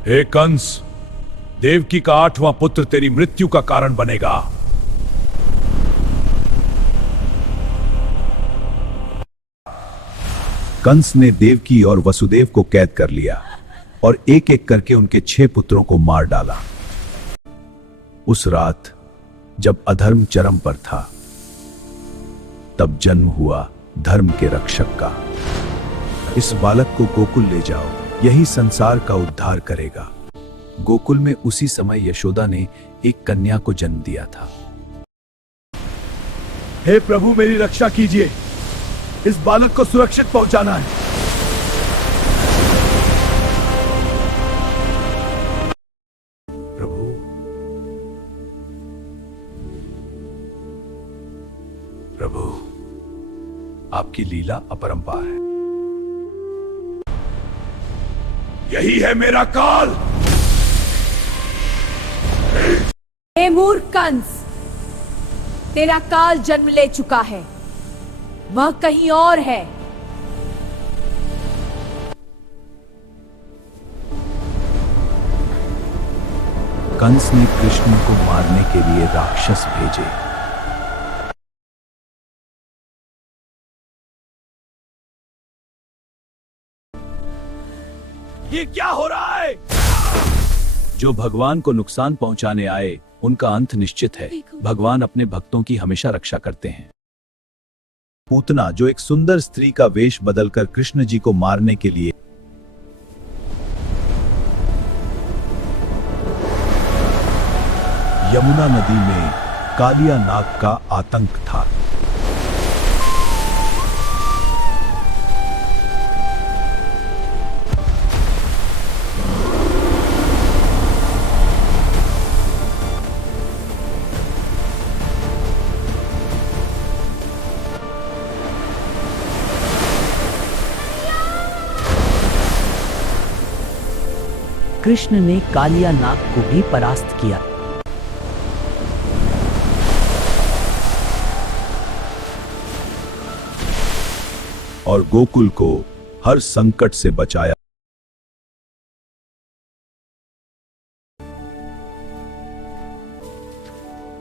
हे कंस, देवकी का 8वां पुत्र तेरी मृत्यु का कारण बनेगा। कंस ने देवकी और वसुदेव को कैद कर लिया और एक एक करके उनके 6 पुत्रों को मार डाला। उस रात जब अधर्म चरम पर था, तब जन्म हुआ धर्म के रक्षक का। इस बालक को गोकुल ले जाओ, यही संसार का उद्धार करेगा। गोकुल में उसी समय यशोदा ने एक कन्या को जन्म दिया था। हे प्रभु, मेरी रक्षा कीजिए, इस बालक को सुरक्षित पहुंचाना है। प्रभु, प्रभु, आपकी लीला अपरंपार है। यही है मेरा काल। हे मूर्ख कंस, तेरा काल जन्म ले चुका है, वह कहीं और है। कंस ने कृष्ण को मारने के लिए राक्षस भेजे। ये क्या हो रहा है? जो भगवान को नुकसान पहुंचाने आए, उनका अंत निश्चित है। भगवान अपने भक्तों की हमेशा रक्षा करते हैं। पूतना, जो एक सुंदर स्त्री का वेश बदलकर कृष्ण जी को मारने के लिए यमुना नदी में कालिया नाग का आतंक था। कृष्ण ने कालिया नाग को भी परास्त किया। और गोकुल को हर संकट से बचाया।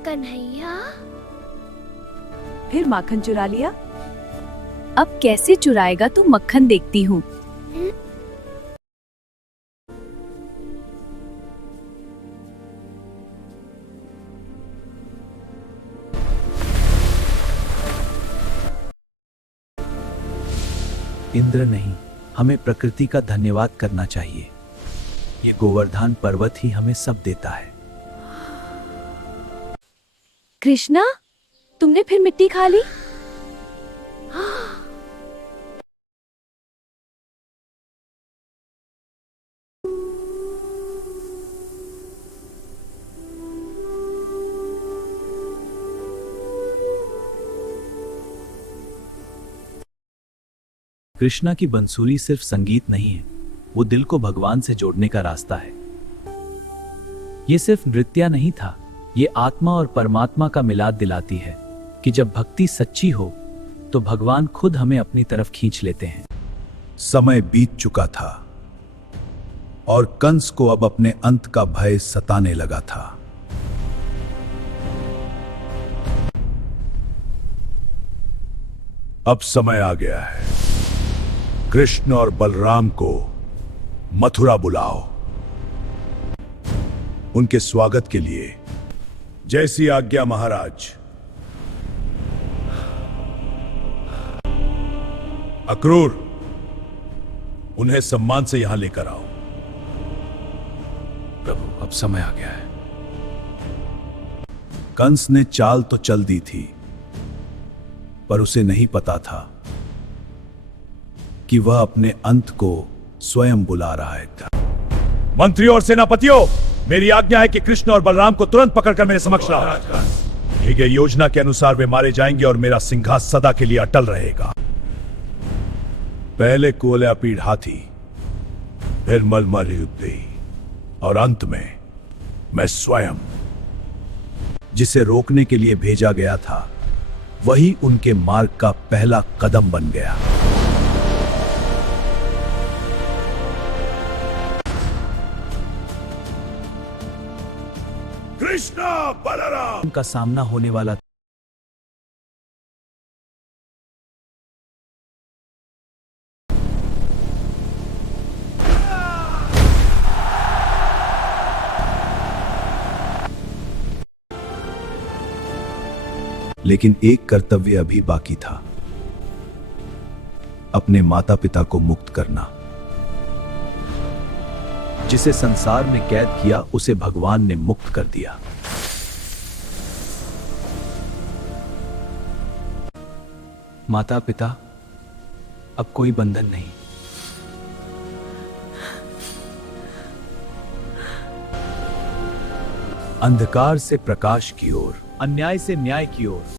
कन्हैया, फिर माखन चुरा लिया? अब कैसे चुराएगा तू मक्खन, देखती हूँ। इंद्र नहीं, हमें प्रकृति का धन्यवाद करना चाहिए। ये गोवर्धन पर्वत ही हमें सब देता है। कृष्णा, तुमने फिर मिट्टी खा ली? कृष्णा की बंसुरी सिर्फ संगीत नहीं है, वो दिल को भगवान से जोड़ने का रास्ता है। ये सिर्फ नृत्य नहीं था, ये आत्मा और परमात्मा का मिलाद दिलाती है कि जब भक्ति सच्ची हो तो भगवान खुद हमें अपनी तरफ खींच लेते हैं। समय बीत चुका था और कंस को अब अपने अंत का भय सताने लगा था। अब समय आ गया है। कृष्ण और बलराम को मथुरा बुलाओ। उनके स्वागत के लिए जैसी आज्ञा महाराज। अक्रूर, उन्हें सम्मान से यहां लेकर आओ। प्रभु, अब समय आ गया है। कंस ने चाल तो चल दी थी, पर उसे नहीं पता था कि वह अपने अंत को स्वयं बुला रहा है। मंत्रियों और सेनापतियों, मेरी आज्ञा है कि कृष्ण और बलराम को तुरंत पकड़कर मेरे समक्ष लाओ। ठीक है, योजना के अनुसार वे मारे जाएंगे और मेरा सिंहासन सदा के लिए अटल रहेगा। पहले कोल्यापीड़ हाथी, फिर मलमल युद्धी, और अंत में मैं स्वयं। जिसे रोकने के लिए भेजा गया था, वही उनके मार्ग का पहला कदम बन गया। कृष्ण बलराम का सामना होने वाला था। लेकिन एक कर्तव्य अभी बाकी था, अपने माता पिता को मुक्त करना। जिसे संसार ने कैद किया उसे भगवान ने मुक्त कर दिया। माता पिता, अब कोई बंधन नहीं। अंधकार से प्रकाश की ओर, अन्याय से न्याय की ओर।